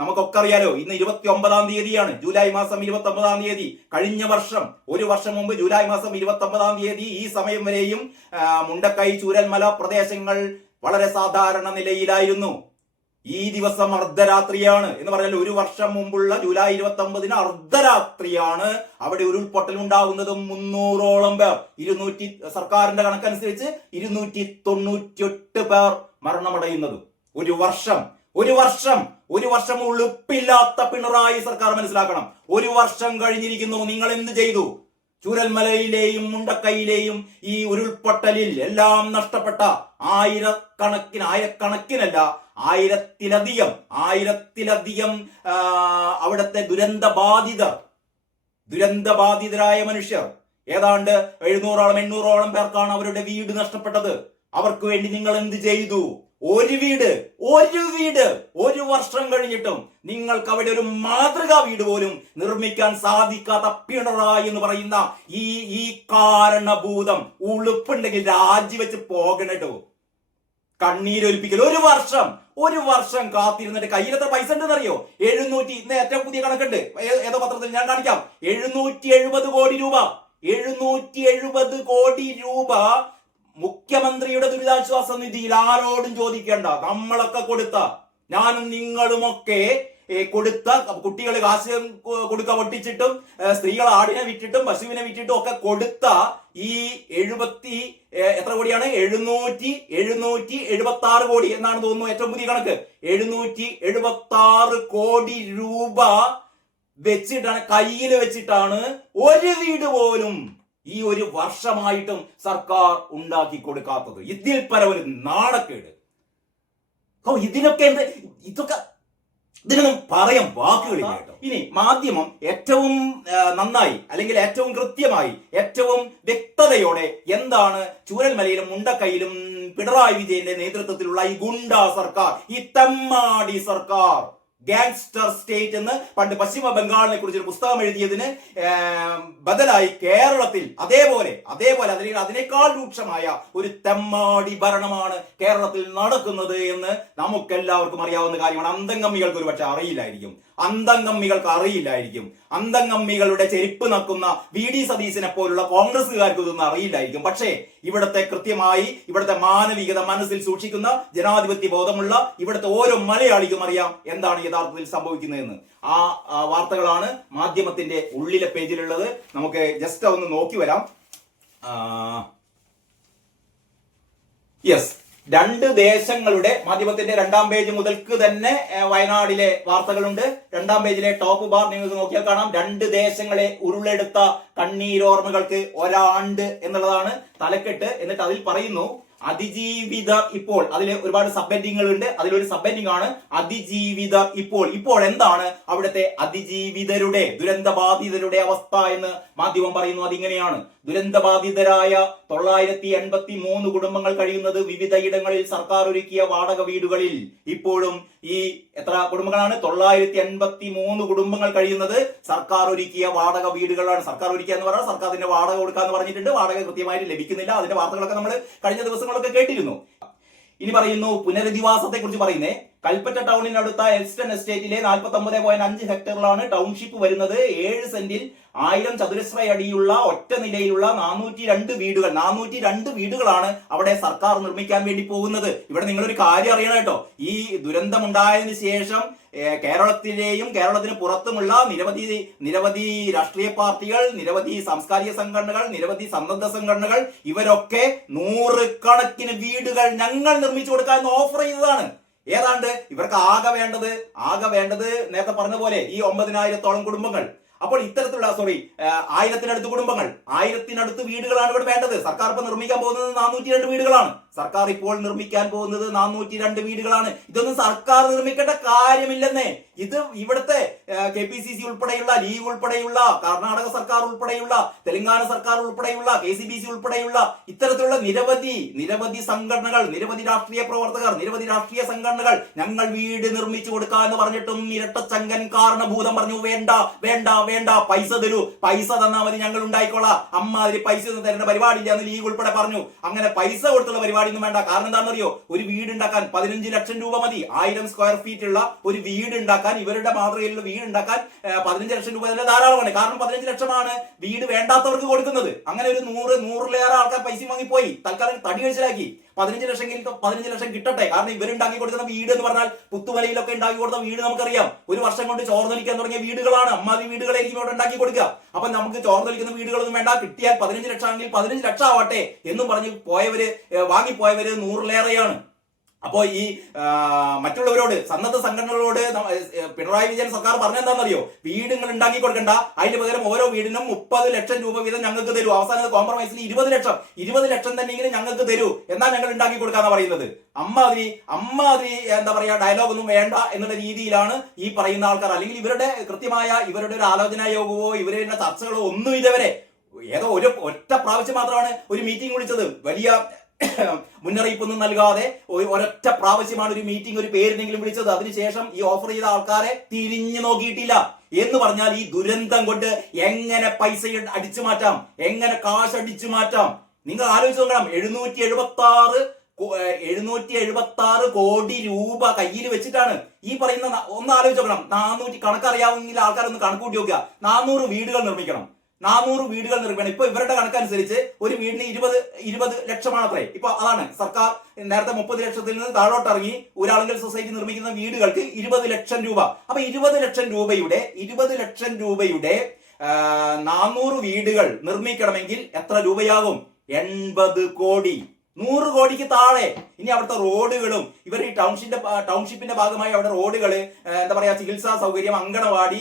നമുക്കൊക്കെ അറിയാലോ, ഇന്ന് 29-ാം തീയതിയാണ്, ജൂലൈ മാസം 29-ാം തീയതി. കഴിഞ്ഞ വർഷം, ഒരു വർഷം മുമ്പ് ജൂലൈ മാസം 29-ാം തീയതി ഈ സമയം വരെയും മുണ്ടക്കൈ ചൂരൽമല പ്രദേശങ്ങൾ വളരെ സാധാരണ നിലയിലായിരുന്നു. ഈ ദിവസം അർദ്ധരാത്രിയാണ് എന്ന് പറഞ്ഞാൽ ഒരു വർഷം മുമ്പുള്ള ജൂലൈ 29-ന് അർദ്ധരാത്രിയാണ് അവിടെ ഉരുൾപൊട്ടൽ ഉണ്ടാകുന്നത്. 300ഓളം പേർ, സർക്കാരിന്റെ കണക്കനുസരിച്ച് 298 പേർ മരണമടയുന്നത്. ഒരു വർഷം ഉളുപ്പില്ലാത്ത പിണറായി സർക്കാർ മനസ്സിലാക്കണം. ഒരു വർഷം കഴിഞ്ഞിരിക്കുന്നു. നിങ്ങൾ എന്ത് ചെയ്തു? ചൂരൽമലയിലെയും മുണ്ടക്കൈയിലെയും ഈ ഉരുൾപൊട്ടലിൽ എല്ലാം നഷ്ടപ്പെട്ട ആയിരക്കണക്കിനല്ല, ആയിരത്തിലധികം അവിടുത്തെ ദുരന്തബാധിതരായ മനുഷ്യർ, ഏതാണ്ട് 700-800ഓളം പേർക്കാണ് അവരുടെ വീട് നഷ്ടപ്പെട്ടത്. അവർക്ക് വേണ്ടി നിങ്ങൾ എന്ത് ചെയ്തു? ഒരു വീട് ഒരു വർഷം കഴിഞ്ഞിട്ടും നിങ്ങൾക്ക് അവിടെ ഒരു മാതൃകാ വീട് പോലും നിർമ്മിക്കാൻ സാധിക്കാത്ത പിണറായി എന്ന് പറയുന്ന ഈ കാരണഭൂതം ഉളുപ്പുണ്ടെങ്കിൽ രാജിവെച്ച് പോകണട്ടോ. കണ്ണീരൊലിപ്പിക്കൽ. ഒരു വർഷം കാത്തിരുന്നിട്ട് കയ്യിൽ എത്ര പൈസ ഉണ്ടെന്ന് അറിയോ? 700, ഇന്ന് ഏറ്റവും പുതിയ കണക്കുണ്ട്, ഏതോ പത്രത്തിൽ ഞാൻ കാണിക്കാം. 770 കോടി രൂപ 770 കോടി രൂപ മുഖ്യമന്ത്രിയുടെ ദുരിതാശ്വാസ നിധിയിൽ ആരോടും ചോദിക്കേണ്ട, നമ്മളൊക്കെ കൊടുത്ത, ഞാനും നിങ്ങളുമൊക്കെ കൊടുത്ത, കുട്ടികൾ കാശ് കൊടുക്ക പൊട്ടിച്ചിട്ടും സ്ത്രീകൾ ആടിനെ വിറ്റിട്ടും പശുവിനെ വിറ്റിട്ടും ഒക്കെ കൊടുത്ത ഈ എത്ര കോടിയാണ്? 776 കോടി എന്നാണ് തോന്നുന്നു ഏറ്റവും പുതിയ കണക്ക്. 776 കോടി രൂപ വെച്ചിട്ടാണ്, കയ്യിൽ വെച്ചിട്ടാണ് ഒരു വീട് പോലും ഈ ഒരു വർഷമായിട്ടും സർക്കാർ ഉണ്ടാക്കി കൊടുക്കാത്തത്. ഇതിൽ പരമൊരു നാണക്കേട്. ഇതിനൊന്നും പറയാൻ വാക്കുകളില്ല കേട്ടോ. ഇനി മാധ്യമം ഏറ്റവും നന്നായി, അല്ലെങ്കിൽ ഏറ്റവും കൃത്യമായി, ഏറ്റവും വ്യക്തതയോടെ എന്താണ് ചൂരൽമലയിലും മുണ്ടക്കൈയിലും പിണറായി വിജയന്റെ നേതൃത്വത്തിലുള്ള ഈ ഗുണ്ടാ സർക്കാർ, ഈ തെമ്മാടി സർക്കാർ, ഗാങ്സ്റ്റർ സ്റ്റേറ്റ് എന്ന് പണ്ട് പശ്ചിമ ബംഗാളിനെ കുറിച്ച് ഒരു പുസ്തകം എഴുതിയതിന് ബദലായി കേരളത്തിൽ അതേപോലെ അല്ലെങ്കിൽ അതിനേക്കാൾ രൂക്ഷമായ ഒരു തെമ്മാടി ഭരണമാണ് കേരളത്തിൽ നടക്കുന്നത് എന്ന് നമുക്കെല്ലാവർക്കും അറിയാവുന്ന കാര്യമാണ്. അന്തംഗമ്മികൾക്ക് ഒരുപക്ഷെ അറിയില്ലായിരിക്കും. അന്തംഗമ്മികളുടെ ചെരുപ്പ് നക്കുന്ന VD സതീശനെ പോലുള്ള കോൺഗ്രസുകാർക്ക് ഇതൊന്നും അറിയില്ലായിരിക്കും. പക്ഷേ ഇവിടുത്തെ മാനവികത മനസ്സിൽ സൂക്ഷിക്കുന്ന, ജനാധിപത്യ ബോധമുള്ള ഇവിടുത്തെ ഓരോ മലയാളിക്കും അറിയാം എന്താണ് യഥാർത്ഥത്തിൽ സംഭവിക്കുന്നതെന്ന്. ആ വാർത്തകളാണ് മാധ്യമത്തിന്റെ ഉള്ളിലെ പേജിലുള്ളത്. നമുക്ക് ജസ്റ്റ് ഒന്ന് നോക്കി വരാം. യെസ്, 2 ദേശങ്ങളുടെ മാധ്യമത്തിന്റെ 2-ാം പേജ് മുതൽക്ക് തന്നെ വയനാടിലെ വാർത്തകളുണ്ട്. 2-ാം പേജിലെ ടോപ്പ് ബാർ നിങ്ങൾക്ക് നോക്കിയാൽ കാണാം. 2 ദേശങ്ങളെ ഉരുളെടുത്ത കണ്ണീരോർമ്മകൾക്ക് ഒരാണ്ട് എന്നുള്ളതാണ് തലക്കെട്ട്. എന്നിട്ട് അതിൽ പറയുന്നു അതിജീവിത ഇപ്പോൾ. അതിൽ ഒരുപാട് സബ് ഹെഡിങ്ങുകൾ ഉണ്ട്. അതിലൊരു സബ് ഹെഡിങ് ആണ് അതിജീവിത ഇപ്പോൾ എന്താണ് അവിടുത്തെ അതിജീവിതരുടെ, ദുരന്തബാധിതരുടെ അവസ്ഥ എന്ന് മാധ്യമം പറയുന്നു. അതിങ്ങനെയാണ്: ദുരന്തബാധിതരായ 983 കുടുംബങ്ങൾ കഴിയുന്നത് വിവിധയിടങ്ങളിൽ സർക്കാർ ഒരുക്കിയ വാടക വീടുകളിൽ. ഇപ്പോഴും ഈ എത്ര കുടുംബങ്ങളാണ്? 983 കുടുംബങ്ങൾ കഴിയുന്നത് സർക്കാർ ഒരുക്കിയ വാടക വീടുകളാണ്. സർക്കാർ ഒരുക്കുക എന്ന് പറഞ്ഞാൽ സർക്കാർ അതിന്റെ വാടക കൊടുക്കാന്ന് പറഞ്ഞിട്ടുണ്ട്. വാടക കൃത്യമായിട്ട് ലഭിക്കുന്നില്ല. അതിന്റെ വാർത്തകളൊക്കെ നമ്മൾ കഴിഞ്ഞ ദിവസങ്ങളൊക്കെ കേട്ടിരുന്നു. ഇനി പറയുന്നു പുനരധിവാസത്തെ കുറിച്ച് പറയുന്നേ. കൽപ്പറ്റ ടൗണിനടുത്ത എൽസ്റ്റൺ എസ്റ്റേറ്റിലെ 49.5 ഹെക്ടറിലാണ് ടൗൺഷിപ്പ് വരുന്നത്. 7 സെന്റിൽ 1000 ചതുരശ്ര അടിയുള്ള ഒറ്റ നിലയിലുള്ള 402 വീടുകളാണ് അവിടെ സർക്കാർ നിർമ്മിക്കാൻ വേണ്ടി പോകുന്നത്. ഇവിടെ നിങ്ങളൊരു കാര്യം അറിയണം കേട്ടോ. ഈ ദുരന്തമുണ്ടായതിനു ശേഷം കേരളത്തിലെയും കേരളത്തിന് പുറത്തുമുള്ള നിരവധി രാഷ്ട്രീയ പാർട്ടികൾ, നിരവധി സാംസ്കാരിക സംഘടനകൾ, നിരവധി സന്നദ്ധ സംഘടനകൾ, ഇവരൊക്കെ 100 കണക്കിന് വീടുകൾ ഞങ്ങൾ നിർമ്മിച്ചു കൊടുക്കാൻ ഓഫർ ചെയ്തതാണ്. ഏതാണ്ട് ഇവർക്ക് ആകെ വേണ്ടത് നേരത്തെ പറഞ്ഞ പോലെ ഈ 9000-ഓളം കുടുംബങ്ങൾ. അപ്പോൾ ഇത്തരത്തിലുള്ള 1000-നടുത്ത് കുടുംബങ്ങൾ, 1000-നടുത്ത് വീടുകളാണ് ഇവിടെ വേണ്ടത്. സർക്കാർ ഇപ്പോൾ നിർമ്മിക്കാൻ പോകുന്നത് 402 വീടുകളാണ്. സർക്കാർ ഇപ്പോൾ നിർമ്മിക്കാൻ പോകുന്നത് 402 വീടുകളാണ്. ഇതൊന്നും സർക്കാർ നിർമ്മിക്കേണ്ട കാര്യമില്ലെന്നേ. ഇത് ഇവിടുത്തെ KPCC ഉൾപ്പെടെയുള്ള, ലീഗ് ഉൾപ്പെടെയുള്ള, കർണാടക സർക്കാർ ഉൾപ്പെടെയുള്ള, തെലങ്കാന സർക്കാർ ഉൾപ്പെടെയുള്ള, KCBC ഉൾപ്പെടെയുള്ള ഇത്തരത്തിലുള്ള നിരവധി സംഘടനകൾ, നിരവധി രാഷ്ട്രീയ പ്രവർത്തകർ, നിരവധി രാഷ്ട്രീയ സംഘടനകൾ ഞങ്ങൾ വീട് നിർമ്മിച്ചു കൊടുക്കുക എന്ന് പറഞ്ഞിട്ടും ഇരട്ടച്ചങ്കൻ കാരണഭൂതം പറഞ്ഞു വേണ്ട പൈസ തരൂ, പൈസ തന്നാൽ മതി, ഞങ്ങൾ ഉണ്ടായിക്കോളാം, അമ്മാതിരി പൈസ ഒന്നും തരേണ്ട പരിപാടിയില്ല എന്ന് ലീഗ് ഉൾപ്പെടെ പറഞ്ഞു. അങ്ങനെ പൈസ കൊടുത്തുള്ള പരിപാടി പരിപാടിയൊന്നും വേണ്ട. കാരണം എന്താണെന്നറിയോ, ഒരു വീട് ഉണ്ടാക്കാൻ 15 ലക്ഷം രൂപ മതി. 1000 സ്ക്വയർ ഫീറ്റ് ഉള്ള ഒരു വീട് ഉണ്ടാക്കാൻ, ഇവരുടെ മാതൃകയിലുള്ള വീട് ഉണ്ടാക്കാൻ 15 ലക്ഷം രൂപ തന്നെ ധാരാളമാണ്. കാരണം 15 ലക്ഷമാണ് വീട് വേണ്ടാത്തവർക്ക് കൊടുക്കുന്നത്. അങ്ങനെ ഒരു 100-100-ലേറെ ആൾക്കാർ പൈസ വാങ്ങിപ്പോയി, തൽക്കാലം തടി കഴിച്ചിലാക്കി. 15 ലക്ഷം കിട്ടട്ടെ. കാരണം ഇവരുണ്ടാക്കി കൊടുക്കുന്ന വീട് എന്ന് പറഞ്ഞാൽ പുത്തുമലയിലൊക്കെ ഉണ്ടാക്കി കൊടുത്ത വീട് നമുക്കറിയാം, ഒരു വർഷം കൊണ്ട് ചോർന്നൊലിക്കാൻ തുടങ്ങിയ വീടുകളാണ്. അമ്മാതി വീടുകളായിരിക്കും ഇവിടെ ഉണ്ടാക്കി കൊടുക്കുക. അപ്പൊ നമുക്ക് ചോർന്നൊലിക്കുന്ന വീടുകളൊന്നും വേണ്ട, കിട്ടിയാൽ 15 ലക്ഷം ആണെങ്കിൽ 15 ലക്ഷം ആവട്ടെ എന്നും പറഞ്ഞ് വാങ്ങിപ്പോയവര് 100-ലേറെയാണ്. അപ്പോ ഈ മറ്റുള്ളവരോട്, സന്നദ്ധ സംഘടനകളോട് പിണറായി വിജയൻ സർക്കാർ പറഞ്ഞെന്താണെന്നറിയോ, വീടുകൾ ഉണ്ടാക്കി കൊടുക്കണ്ട, അതിന് പകരം ഓരോ വീടിനും 30 ലക്ഷം രൂപ വീതം ഞങ്ങൾക്ക് തരൂ. അവസാനത്തെ കോംപ്രമൈസിൽ 20 ലക്ഷം തന്നെ ഞങ്ങൾക്ക് തരൂ, എന്നാൽ ഞങ്ങൾ ഉണ്ടാക്കി കൊടുക്കാന്നാ പറയുന്നത്. അമ്മാതിരി എന്താ പറയാ, ഡയലോഗ് ഒന്നും വേണ്ട എന്നുള്ള രീതിയിലാണ് ഈ പറയുന്ന ആൾക്കാർ. അല്ലെങ്കിൽ ഇവരുടെ ഒരു ആലോചനാ യോഗമോ ഇവരുടെ ചർച്ചകളോ ഒന്നും ഇതുവരെ, ഏതോ ഒറ്റ പ്രാവശ്യം മാത്രമാണ് ഒരു മീറ്റിംഗ് വിളിച്ചത്. വലിയ മുന്നറിയിപ്പൊന്നും നൽകാതെ ഒരൊറ്റ പ്രാവശ്യമാണ് ഒരു മീറ്റിംഗ്, ഒരു പേരിനെങ്കിലും വിളിച്ചത്. അതിനുശേഷം ഈ ഓഫർ ചെയ്ത ആൾക്കാരെ തിരിഞ്ഞു നോക്കിയിട്ടില്ല. എന്ന് പറഞ്ഞാൽ ഈ ദുരന്തം കൊണ്ട് എങ്ങനെ പൈസ അടിച്ചു മാറ്റാം, എങ്ങനെ കാശ് അടിച്ചു മാറ്റാം, നിങ്ങൾ ആലോചിച്ച് നോക്കണം. 776 കോടി രൂപ കയ്യിൽ വെച്ചിട്ടാണ് ഈ പറയുന്ന, ഒന്ന് ആലോചിച്ച് നോക്കണം. 400 കണക്കറിയാവുന്ന ആൾക്കാരൊന്ന് കണക്ക് കൂട്ടി നോക്കുക. 400 വീടുകൾ നിർമ്മിക്കണം. ഇപ്പൊ ഇവരുടെ കണക്കനുസരിച്ച് ഒരു വീടിന് 20 ലക്ഷമാണ് അത്രേ. ഇപ്പൊ അതാണ് സർക്കാർ നേരത്തെ 30 ലക്ഷത്തിൽ നിന്ന് താഴോട്ട് ഇറങ്ങി ഊരാളുങ്കൽ സൊസൈറ്റി നിർമ്മിക്കുന്ന വീടുകൾക്ക് 20 ലക്ഷം രൂപ. അപ്പൊ 20 ലക്ഷം രൂപയുടെ 400 വീടുകൾ നിർമ്മിക്കണമെങ്കിൽ എത്ര രൂപയാകും? 80 കോടി. 100 കോടിക്ക് താഴെ. ഇനി അവിടുത്തെ റോഡുകളും, ഇവർ ഈ ടൗൺഷിപ്പിന്റെ ഭാഗമായി അവിടെ റോഡുകള്, എന്താ പറയാ, ചികിത്സാ സൗകര്യം, അങ്കണവാടി,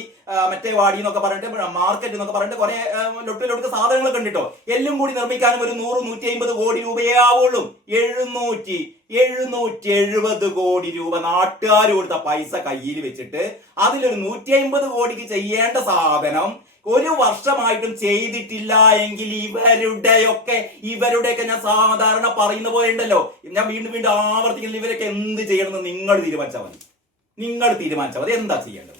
മറ്റേ വാടി എന്നൊക്കെ പറഞ്ഞിട്ട്, മാർക്കറ്റ് എന്നൊക്കെ പറഞ്ഞിട്ട് കുറെ ലൊട്ടിലൊടുക്ക് സാധനങ്ങളൊക്കെ ഉണ്ട് കേട്ടോ. എല്ലാം കൂടി നിർമ്മിക്കാനും ഒരു 100-150 കോടി രൂപയേ ആവുള്ളൂ. 770 കോടി രൂപ നാട്ടുകാർ കൊടുത്ത പൈസ കയ്യിൽ വെച്ചിട്ട് അതിലൊരു 150 കോടിക്ക് ചെയ്യേണ്ട സാധനം ഒരു വർഷമായിട്ടും ചെയ്തിട്ടില്ല എങ്കിൽ ഇവരുടെയൊക്കെ ഞാൻ സാധാരണ പറയുന്ന പോലെ ഉണ്ടല്ലോ, ഞാൻ വീണ്ടും ആവർത്തിക്കുന്നത്, ഇവരൊക്കെ എന്ത് ചെയ്യണമെന്ന് നിങ്ങൾ തീരുമാനിച്ചാൽ മതി. എന്താ ചെയ്യേണ്ടത്?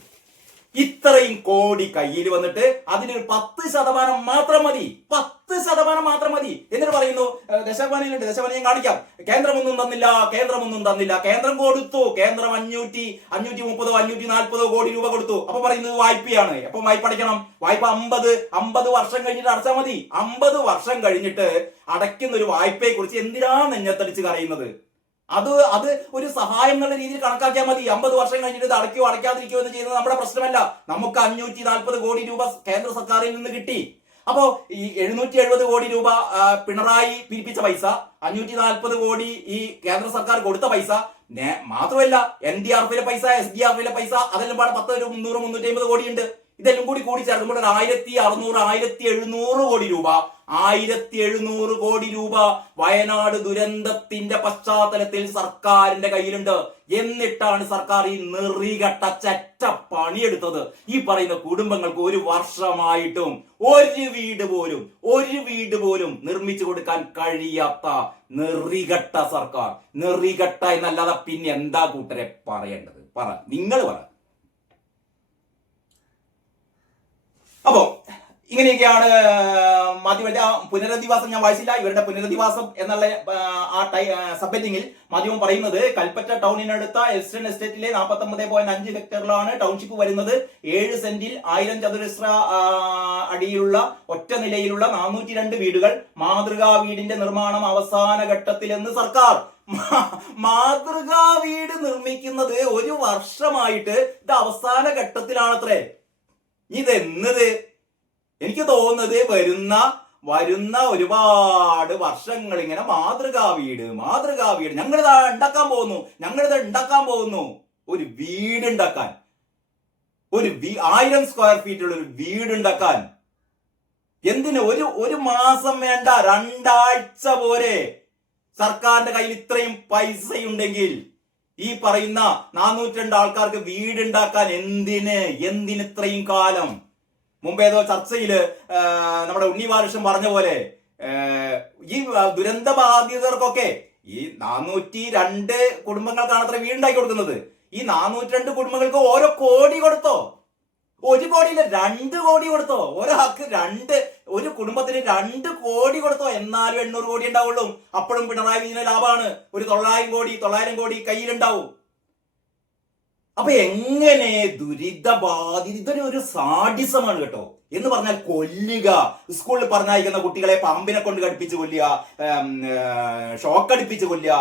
ഇത്രയും കോടി കയ്യിൽ വന്നിട്ട് അതിനൊരു 10% മാത്രം മതി. 10% മാത്രം മതി എന്നിട്ട് പറയുന്നു ദശാപാനിയിലുണ്ട്. ദശാപാനി കാണിക്കാം. കേന്ദ്രമൊന്നും തന്നില്ല. കേന്ദ്രം കൊടുത്തു. കേന്ദ്രം 530-540 കോടി രൂപ കൊടുത്തു. അപ്പൊ പറയുന്നത് വായ്പയാണ്. അപ്പൊ വായ്പ അടയ്ക്കണം. വായ്പ 50 വർഷം കഴിഞ്ഞിട്ട് അടച്ചാൽ മതി. 50 വർഷം കഴിഞ്ഞിട്ട് അടയ്ക്കുന്ന ഒരു വായ്പയെ കുറിച്ച് എന്തിനാ നെഞ്ഞത്തടിച്ച് കരയുന്നത്? അത് ഒരു സഹായം എന്നുള്ള രീതിയിൽ കണക്കാക്കിയാൽ മതി. 50 വർഷം കഴിഞ്ഞിട്ട് ഇത് അടയ്ക്കോ അടയ്ക്കാതിരിക്കോ എന്ന് ചെയ്യുന്നത് നമ്മുടെ പ്രശ്നമല്ല. നമുക്ക് 540 കോടി രൂപ കേന്ദ്ര സർക്കാരിൽ നിന്ന് കിട്ടി. അപ്പോ ഈ 770 കോടി രൂപ പിണറായി പിരിപ്പിച്ച പൈസ, 540 കോടി ഈ കേന്ദ്ര സർക്കാർ കൊടുത്ത പൈസ, മാത്രമല്ല NDRFിലെ പൈസ, SDRFിലെ പൈസ, അതെല്ലാം പാടെ 300-350 കോടി ഉണ്ട്. ഇതെല്ലാം കൂടി ചേർക്കുമ്പോൾ 1700 കോടി രൂപ 1700 കോടി രൂപ വയനാട് ദുരന്തത്തിന്റെ പശ്ചാത്തലത്തിൽ സർക്കാരിന്റെ കയ്യിലുണ്ട്. എന്നിട്ടാണ് സർക്കാർ ഈ നെറികെട്ട ചെറ്റ പണിയെടുത്തത്. ഈ പറയുന്ന കുടുംബങ്ങൾക്ക് ഒരു വർഷമായിട്ടും ഒരു വീട് പോലും നിർമ്മിച്ചു കൊടുക്കാൻ കഴിയാത്ത നെറികെട്ട സർക്കാർ. നെറികെട്ട എന്നല്ലാതെ പിന്നെ എന്താ കൂട്ടരെ പറയേണ്ടത്? നിങ്ങൾ പറ. അപ്പോ ഇങ്ങനെയൊക്കെയാണ് മാധ്യമത്തിന്റെ പുനരധിവാസം. ഞാൻ വായിച്ചില്ല ഇവരുടെ പുനരധിവാസം എന്നുള്ള ആ സബ്ഹെഡിങ്ങിൽ മാധ്യമം പറയുന്നത്, കൽപ്പറ്റ ടൗണിനടുത്ത എൽസ്റ്റൺ എസ്റ്റേറ്റിലെ 49.5 ഹെക്ടറിലാണ് ടൗൺഷിപ്പ് വരുന്നത്. 7 സെന്റിൽ 1000 ചതുരശ്ര അടിയിലുള്ള ഒറ്റ നിലയിലുള്ള 402 വീടുകൾ. മാതൃകാ വീടിന്റെ നിർമ്മാണം അവസാന ഘട്ടത്തിലെന്ന് സർക്കാർ. മാതൃകാ വീട് നിർമ്മിക്കുന്നത് ഒരു വർഷമായിട്ട് ഇത് അവസാന ഘട്ടത്തിലാണത്രേ. ഇതെന്നത് എനിക്ക് തോന്നുന്നത് വരുന്ന ഒരുപാട് വർഷങ്ങൾ ഇങ്ങനെ മാതൃകാ വീട് ഞങ്ങളിത് ഉണ്ടാക്കാൻ പോകുന്നു. ഒരു വീടുണ്ടാക്കാൻ, 1000 സ്ക്വയർ ഫീറ്റുള്ള ഒരു വീടുണ്ടാക്കാൻ എന്തിന് ഒരു മാസം വേണ്ട, 2 ആഴ്ച പോരെ. സർക്കാരിന്റെ കയ്യിൽ ഇത്രയും പൈസയുണ്ടെങ്കിൽ ഈ പറയുന്ന 402 ആൾക്കാർക്ക് വീടുണ്ടാക്കാൻ എന്തിന് ഇത്രയും കാലം? മുമ്പേതോ ചർച്ചയില് നമ്മുടെ ഉണ്ണി ബാലകൃഷ്ണൻ പറഞ്ഞ പോലെ ഈ ദുരന്ത ബാധിതർക്കൊക്കെ ഈ 402 കുടുംബങ്ങൾക്കാണ് അത്ര വീടുണ്ടാക്കി കൊടുക്കുന്നത്. ഈ 402 കുടുംബങ്ങൾക്ക് ഓരോ കോടി കൊടുത്തോ. 1 കോടിയില്ല 2 കോടി കൊടുത്തോ, ഒരാൾക്ക് ഒരു കുടുംബത്തിന് 2 കോടി കൊടുത്തോ, എന്നാലും 800 കോടി ഉണ്ടാവുള്ളൂ. അപ്പോഴും പിണറായി വിജയന് ലാഭമാണ്. ഒരു 900 കോടി കയ്യിലുണ്ടാവും. അപ്പൊ എങ്ങനെ ദുരിതബാധിത, ഇതൊരു സാഡിസമാണ് കേട്ടോ. എന്ന് പറഞ്ഞാൽ കൊല്ലുക, സ്കൂളിൽ പറഞ്ഞയക്കുന്ന കുട്ടികളെ പാമ്പിനെ കൊണ്ട് കടിപ്പിച്ച് കൊല്ലുക, ഷോക്കടിപ്പിച്ച് കൊല്ലുക,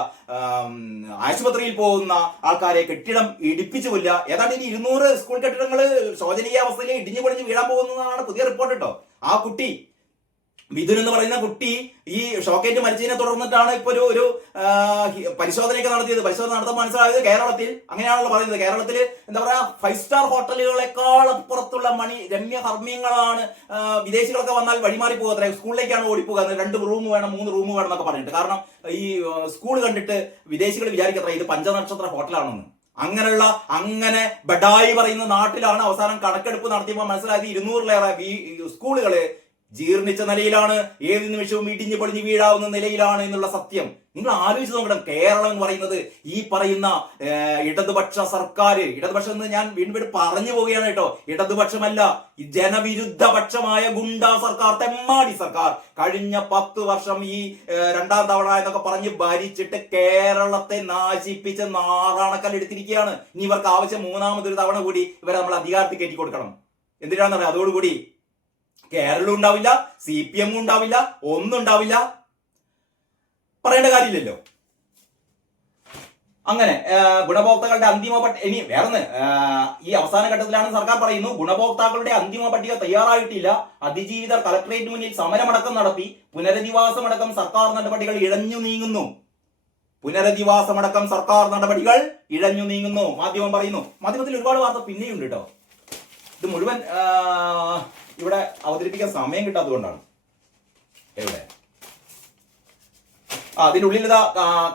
ആശുപത്രിയിൽ പോകുന്ന ആൾക്കാരെ കെട്ടിടം ഇടിപ്പിച്ച് കൊല്ലുക. ഏതാണ്ട് ഇനി 200 സ്കൂൾ കെട്ടിടങ്ങൾ ശോചനീയ അവസ്ഥയിൽ ഇടിഞ്ഞു പൊളിഞ്ഞ് വീഴാൻ പോകുന്നതാണ് പുതിയ റിപ്പോർട്ട് കേട്ടോ. ആ കുട്ടി മിഥുൻ എന്ന് പറയുന്ന കുട്ടി ഈ ഷോക്കേറ്റ് മരിച്ചതിനെ തുടർന്നിട്ടാണ് ഇപ്പൊ ഒരു പരിശോധനയൊക്കെ നടത്തിയത്. പരിശോധന നടത്താൻ മനസ്സിലായത് കേരളത്തിൽ, അങ്ങനെയാണല്ലോ പറയുന്നത്, കേരളത്തിൽ എന്താ പറയാ 5 സ്റ്റാർ ഹോട്ടലുകളെക്കാൾ അപ്പുറത്തുള്ള രമ്യകർമ്മ്യങ്ങളാണ്. വിദേശികളൊക്കെ വന്നാൽ വഴിമാറി പോകുക, സ്കൂളിലേക്കാണ് ഓടിപ്പോകുക, 2 റൂം വേണം 3 റൂം വേണം എന്നൊക്കെ പറഞ്ഞിട്ട്. കാരണം ഈ സ്കൂൾ കണ്ടിട്ട് വിദേശികൾ വിചാരിക്കത്ര ഇത് പഞ്ചനക്ഷത്ര ഹോട്ടലാണെന്ന്. അങ്ങനെ ബഡായി പറയുന്ന നാട്ടിലാണ് അവസാനം കണക്കെടുപ്പ് നടത്തിയപ്പോൾ മനസ്സിലായത് 200-ലേറെ സ്കൂളുകള് ജീർണിച്ച നിലയിലാണ്, ഏത് നിമിഷവും ഇടിഞ്ഞു പൊളിഞ്ഞു വീഴാവുന്ന നിലയിലാണ് എന്നുള്ള സത്യം നിങ്ങൾ ആലോചിച്ച് നോക്കണം. കേരളം എന്ന് പറയുന്നത് ഈ പറയുന്ന ഇടതുപക്ഷ സർക്കാർ, ഇടതുപക്ഷം എന്ന് ഞാൻ വീണ്ടും പറഞ്ഞു പോവുകയാണ് കേട്ടോ, ഇടതുപക്ഷമല്ല, ജനവിരുദ്ധ പക്ഷമായ ഗുണ്ടാ സർക്കാർ, തെമ്മാടി സർക്കാർ കഴിഞ്ഞ 10 വർഷം ഈ 2ാം തവണ എന്നൊക്കെ പറഞ്ഞ് ഭരിച്ചിട്ട് കേരളത്തെ നാശിപ്പിച്ച് നാറാണക്കല്ലെടുത്തിരിക്കുകയാണ്. ഇനി ഇവർക്ക് ആവശ്യം 3ാമതൊരു തവണ കൂടി ഇവരെ നമ്മൾ അധികാരത്തിൽ കയറ്റി കൊടുക്കണം. എന്തിനാണെന്ന് പറയാം, അതോടുകൂടി കേരളം ഉണ്ടാവില്ല, CPM ഉണ്ടാവില്ല, ഒന്നും ഉണ്ടാവില്ല, പറയേണ്ട കാര്യമില്ലല്ലോ. അങ്ങനെ ഗുണഭോക്താക്കളുടെ അന്തിമ പട്ടിക ഇനി വേറൊന്ന്, ഈ അവസാന ഘട്ടത്തിലാണ് സർക്കാർ പറയുന്നു ഗുണഭോക്താക്കളുടെ അന്തിമ പട്ടിക തയ്യാറായിട്ടില്ല, അതിജീവിതർ കളക്ടറേറ്റ് മുന്നിൽ സമരമടക്കം നടത്തി, പുനരധിവാസമടക്കം സർക്കാർ നടപടികൾ ഇഴഞ്ഞു നീങ്ങുന്നു. പുനരധിവാസമടക്കം സർക്കാർ നടപടികൾ ഇഴഞ്ഞു നീങ്ങുന്നു മാധ്യമം പറയുന്നു. മാധ്യമത്തിൽ ഒരുപാട് വാർത്ത പിന്നെയുണ്ട് കേട്ടോ. ഇത് മുഴുവൻ ഇവിടെ അവതരിപ്പിക്കാൻ സമയം കിട്ടാത്തതുകൊണ്ടാണ്. എവിടെ അതിനുള്ളിൽ ഇതാ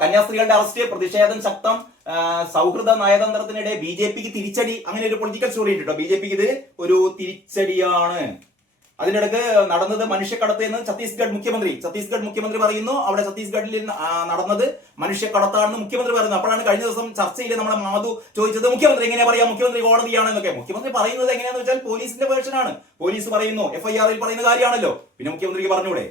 കന്യാസ്ത്രീകളുടെ അറസ്റ്റ്, പ്രതിഷേധം ശക്തം, സൗഹൃദ നയതന്ത്രത്തിനിടെ BJPക്ക് തിരിച്ചടി, അങ്ങനെ ഒരു പൊളിറ്റിക്കൽ സ്റ്റോറി ഉണ്ട് കേട്ടോ. BJPക്ക് ഇത് ഒരു തിരിച്ചടിയാണ്. അതിന്റെ ഇടക്ക് നടന്നത് മനുഷ്യക്കടത്ത് എന്ന് ഛത്തീസ്ഗഡ് മുഖ്യമന്ത്രി പറയുന്നു. അവിടെ ഛത്തീസ്ഗഡിൽ നടന്നത് മനുഷ്യക്കടത്താണെന്ന് മുഖ്യമന്ത്രി പറയുന്നു. അപ്പോഴാണ് കഴിഞ്ഞ ദിവസം ചർച്ചയിൽ നമ്മുടെ മാധു ചോദിച്ചത്, മുഖ്യമന്ത്രി എങ്ങനെ പറയാം, മുഖ്യമന്ത്രി കോടതിയാണെന്നൊക്കെ. മുഖ്യമന്ത്രി പറയുന്നത് എങ്ങനെയാന്ന് വെച്ചാൽ പോലീസിന്റെ വേർഷനാണ്, പോലീസ് പറയുന്നു, FIR-ൽ പറയുന്ന കാര്യമാണല്ലോ, പിന്നെ മുഖ്യമന്ത്രിക്ക് പറഞ്ഞൂടെ?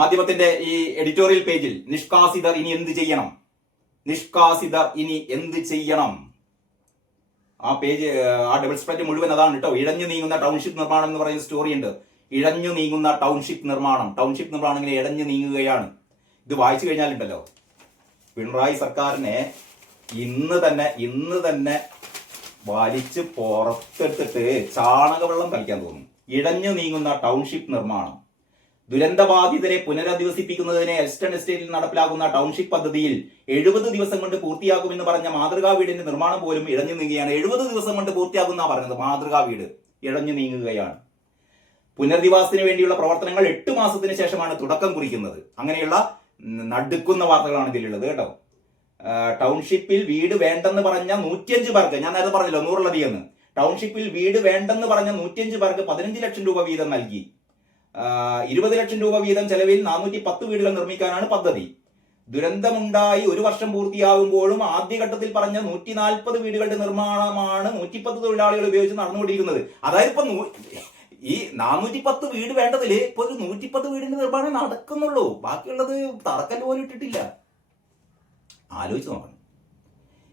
മാധ്യമത്തിന്റെ ഈ എഡിറ്റോറിയൽ പേജിൽ നിഷ്കാസിതർ ഇനി എന്ത് ചെയ്യണം, ആ പേജ്, ആ ഡബിൾ സ്പ്രെഡ് മുഴുവൻ അതാണ് കേട്ടോ. ഇഴഞ്ഞു നീങ്ങുന്ന ടൗൺഷിപ്പ് നിർമ്മാണം എന്ന് പറയുന്ന സ്റ്റോറി ഉണ്ട്. ഇഴഞ്ഞു നീങ്ങുന്ന ടൗൺഷിപ്പ് നിർമ്മാണം ഇങ്ങനെ ഇഴഞ്ഞു നീങ്ങുകയാണ്. ഇത് വായിച്ചു കഴിഞ്ഞാലുണ്ടല്ലോ, പിണറായി സർക്കാരിനെ ഇന്ന് തന്നെ വലിച്ച് പുറത്തെടുത്തിട്ട് ചാണകവെള്ളം കളിക്കാൻ തോന്നും. ഇഴഞ്ഞു നീങ്ങുന്ന ടൗൺഷിപ്പ് നിർമ്മാണം, ദുരന്തബാധിതരെ പുനരധിവസിപ്പിക്കുന്നതിന് എൽസ്റ്റൺ എസ്റ്റേറ്റിൽ നടപ്പിലാക്കുന്ന ടൗൺഷിപ്പ് പദ്ധതിയിൽ 70 ദിവസം കൊണ്ട് പൂർത്തിയാക്കുമെന്ന് പറഞ്ഞ മാതൃകാ വീടിന്റെ നിർമ്മാണം പോലും ഇഴഞ്ഞു നീങ്ങുകയാണ്. 70 ദിവസം കൊണ്ട് പൂർത്തിയാക്കുന്ന പറഞ്ഞത്, മാതൃകാ വീട് ഇഴഞ്ഞു നീങ്ങുകയാണ്. പുനരധിവാസത്തിന് വേണ്ടിയുള്ള പ്രവർത്തനങ്ങൾ 8 മാസത്തിന് ശേഷമാണ് തുടക്കം കുറിക്കുന്നത്. അങ്ങനെയുള്ള നടുക്കുന്ന വാർത്തകളാണ് ഇതിലുള്ളത് കേട്ടോ. ടൗൺഷിപ്പിൽ വീട് വേണ്ടെന്ന് പറഞ്ഞ 105 പേർക്ക്, ഞാൻ നേരത്തെ പറഞ്ഞല്ലോ 100-ലധികം, ടൗൺഷിപ്പിൽ വീട് വേണ്ടെന്ന് പറഞ്ഞ 105 പേർക്ക് 15 ലക്ഷം രൂപ വീതം നൽകി. 20 ലക്ഷം രൂപ വീതം ചെലവിൽ 410 വീടുകൾ നിർമ്മിക്കാനാണ് പദ്ധതി. ദുരന്തമുണ്ടായി 1 വർഷം പൂർത്തിയാകുമ്പോഴും ആദ്യഘട്ടത്തിൽ പറഞ്ഞ 140 വീടുകളുടെ നിർമ്മാണമാണ് 110 തൊഴിലാളികൾ ഉപയോഗിച്ച് നടന്നുകൊണ്ടിരിക്കുന്നത്. അതായത് ഇപ്പൊ ഈ 410 വീട് വേണ്ടതില് ഇപ്പൊ ഒരു 110 വീടിന്റെ നിർമ്മാണം നടക്കുന്നുള്ളൂ. ബാക്കിയുള്ളത് തറക്കല്ല് പോലും ഇട്ടിട്ടില്ല. ആലോചിച്ച് നോക്കണം.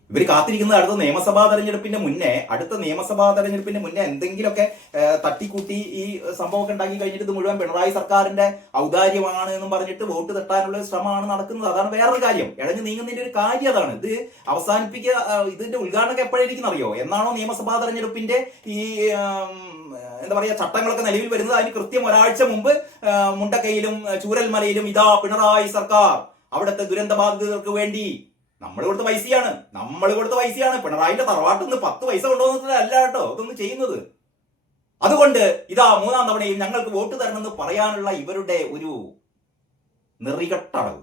ഇവർ കാത്തിരിക്കുന്നത് അടുത്ത നിയമസഭാ തെരഞ്ഞെടുപ്പിന്റെ മുന്നേ എന്തെങ്കിലുമൊക്കെ തട്ടിക്കൂട്ടി ഈ സംഭവമൊക്കെ ഉണ്ടാക്കി കഴിഞ്ഞിട്ട് ഇത് മുഴുവൻ പിണറായി സർക്കാരിന്റെ ഔദാര്യമാണ് എന്നും പറഞ്ഞിട്ട് വോട്ട് തട്ടാനുള്ള ശ്രമമാണ് നടക്കുന്നത്. അതാണ് വേറൊരു കാര്യം. ഇഴഞ്ഞു നീങ്ങുന്നതിന്റെ ഒരു കാര്യം അതാണ്. ഇത് അവസാനിപ്പിക്കുക, ഇതിന്റെ ഉദ്ഘാടനം എപ്പോഴായിരിക്കും അറിയോ? എന്നാണോ നിയമസഭാ തെരഞ്ഞെടുപ്പിന്റെ ഈ എന്താ പറയാ ചട്ടങ്ങളൊക്കെ നിലവിൽ വരുന്നത്, അതിന് കൃത്യം ഒരാഴ്ച മുമ്പ് മുണ്ടക്കയിലും ചൂരൽമലയിലും ഇതാ പിണറായി സർക്കാർ അവിടുത്തെ ദുരന്തബാധിതർക്ക് വേണ്ടി നമ്മൾ കൊടുത്ത പൈസയാണ്. പിണറായിന്റെ തറവാട്ടിൽ നിന്ന് 10 പൈസ കൊണ്ടുവന്നിട്ടല്ല കേട്ടോ ഇതൊന്നും ചെയ്യുന്നത്. അതുകൊണ്ട് ഇതാ 3ാം തവണയും ഞങ്ങൾക്ക് വോട്ട് തരണമെന്ന് പറയാനുള്ള ഇവരുടെ ഒരു നെറികെട്ടടവ്